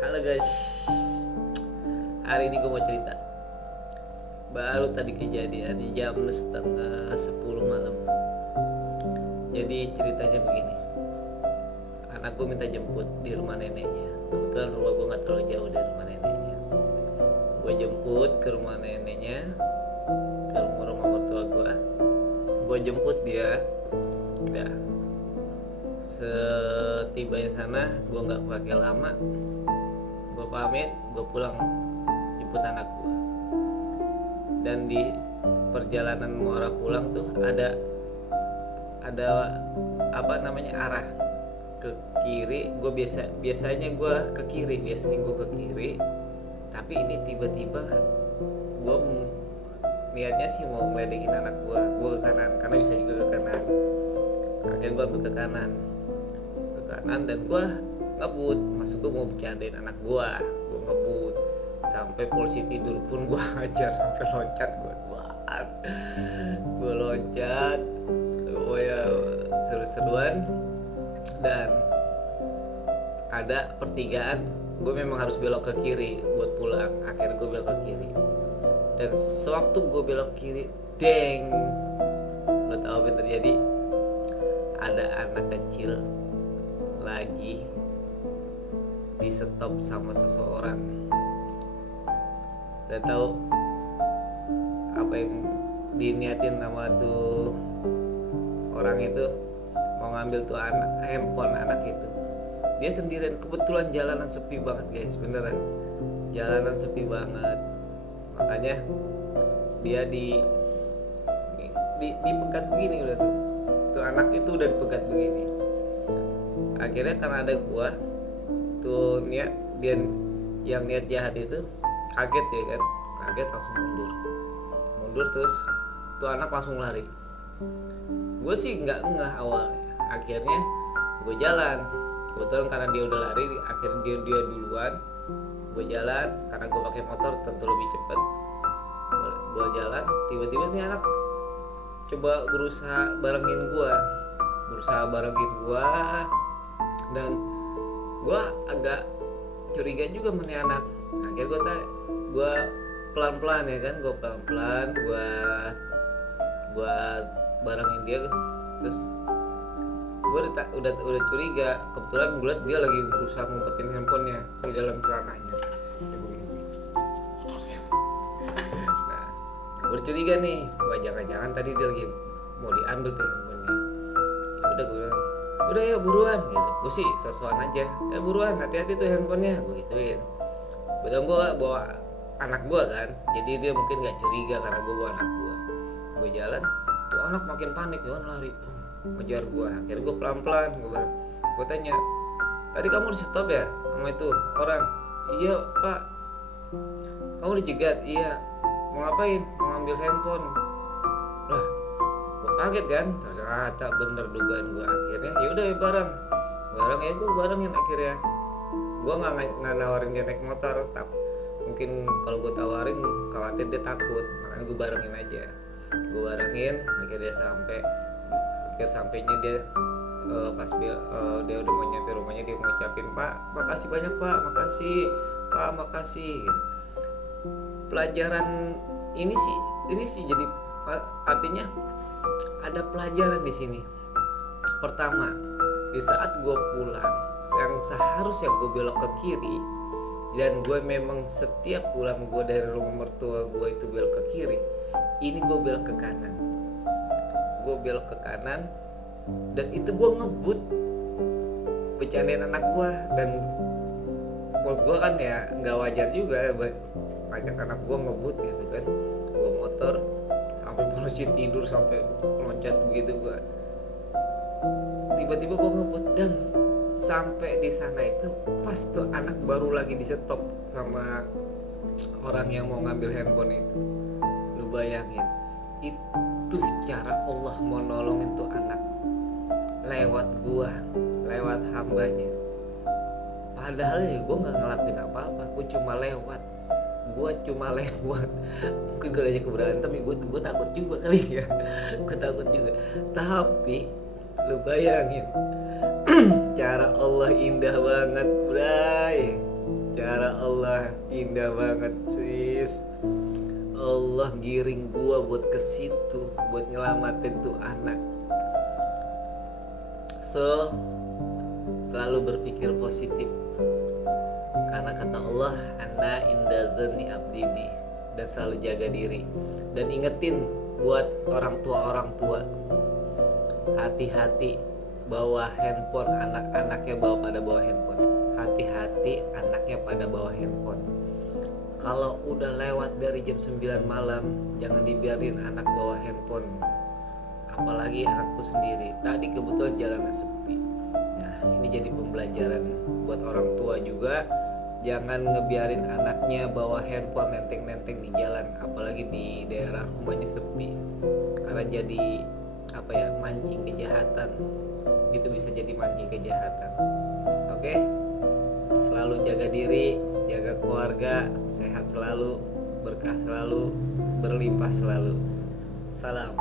Halo guys, hari ini gue mau cerita. Baru tadi kejadian jam setengah 10 malam. Jadi ceritanya begini. Anak gue minta jemput di rumah neneknya. Kebetulan rumah gue gak terlalu jauh dari rumah neneknya. Gue jemput ke rumah neneknya, ke rumah mertua gue. Gue jemput dia. Udah. Setibanya sana gue gak pakai lama, gue pamit, gue pulang jemput anak gue. Dan di perjalanan mau arah pulang tuh ada apa namanya, arah ke kiri. Gue biasanya gue ke kiri, tapi ini tiba-tiba gue niatnya sih mau ngeledekin anak gue ke kanan, karena bisa juga ke kanan. Akhirnya gue ambil ke kanan dan gue ngebut. Masuk gue mau bercandain anak gue ngebut sampai polisi tidur pun gue hajar, sampai loncat gue loncat. Oh ya, seru-seruan. Dan ada pertigaan, gue memang harus belok ke kiri buat pulang. Akhirnya gue belok ke kiri, dan sewaktu gue belok kiri, deng, lo tau apa yang terjadi? Ada anak kecil lagi di stop sama seseorang. Dan tahu apa yang diniatin sama tuh orang itu? Mau ngambil tuh handphone anak itu. Dia sendirian, kebetulan jalanan sepi banget guys, beneran jalanan sepi banget. Makanya dia di pegat begini udah tuh anak itu udah dipegat begini. Akhirnya karena ada gua tuh niat, dia yang niat jahat itu kaget ya kan, langsung mundur terus tuh anak langsung lari. Gue sih nggak ngeh awalnya. Akhirnya gue jalan, kebetulan karena dia udah lari, akhirnya dia duluan. Gue jalan karena gue pakai motor tentu lebih cepat. Gue jalan, tiba-tiba nih anak coba berusaha barengin gue, dan gue agak curiga juga sama nih anak. Akhirnya gue pelan-pelan ya kan, gue barengin dia. Terus gue udah curiga. Kebetulan gue liat dia lagi berusaha ngumpetin handphonenya di dalam celananya. Nah, gue curiga nih, wah jangan-jangan tadi dia lagi mau diambil tuh handphonenya. Ya udah, gue bilang, udah ya buruan gitu. Gue sih sosokan aja, buruan, hati-hati tuh handphonenya, gue gituin. Betul, gue bawa anak gue kan, jadi dia mungkin gak curiga karena gue bawa anak gue. Gue jalan, tuh anak makin panik kan, lari ngejar gue. Akhirnya gue pelan-pelan, gue tanya, tadi kamu di stop ya sama itu orang? Iya pak. Kamu dicegat? Iya. Mau ngapain? Mau ngambil handphone. Lah, gue kaget kan, ternyata bener dugaan gue. Akhirnya ya udah, bareng ya, gue barengin. Akhirnya gue nggak nawarin dia naik motor, tapi mungkin kalau gue tawarin khawatir dia takut, makanya gue barengin aja. Akhirnya sampainya dia pas dia udah mau nyampe rumahnya, dia ngucapin, Pak makasih banyak Pak, makasih gitu. Pelajaran ini sih jadi artinya ada pelajaran di sini. Pertama, di saat gue pulang yang seharusnya gue belok ke kiri, dan gue memang setiap pulang gue dari rumah mertua gue itu belok ke kiri, ini gue belok ke kanan. Dan itu gue ngebut bercandain anak gue. Dan menurut gue kan ya nggak wajar juga banyak anak gue ngebut gitu kan. Gue motor sampai polisi tidur, sampai loncat begitu. Gue tiba-tiba gue ngebut, dan sampai di sana itu pas tuh anak baru lagi di stop sama orang yang mau ngambil handphone itu. Lu bayangin, itu cara Allah mau nolongin tuh anak lewat hambanya. Padahal ya gue nggak ngelakuin apa-apa, gue cuma lewat. Mungkin kalau aja berantem ya gue takut juga kali ya. Tapi lu bayangin, cara Allah indah banget, bray. Ya Allah, indah banget sis. Allah giring gua buat ke situ, buat nyelamatin tuh anak. So, selalu berpikir positif. Karena kata Allah, ana inda zanni abdidi, dan selalu jaga diri. Dan ingetin buat orang tua, hati-hati bawa handphone, anak-anaknya pada bawa handphone. Hati-hati anaknya pada bawa handphone. Kalau udah lewat dari jam 9 malam, jangan dibiarin anak bawa handphone. Apalagi anak tuh sendiri. Tadi kebetulan jalannya sepi. Nah, ini jadi pembelajaran buat orang tua juga. Jangan ngebiarin anaknya bawa handphone nenteng-nenteng di jalan, apalagi di daerah rumahnya sepi. Karena jadi mancing kejahatan. Itu bisa jadi mancing kejahatan. Oke? Selalu jaga diri, jaga keluarga, sehat selalu, berkah selalu, berlimpah selalu. Salam.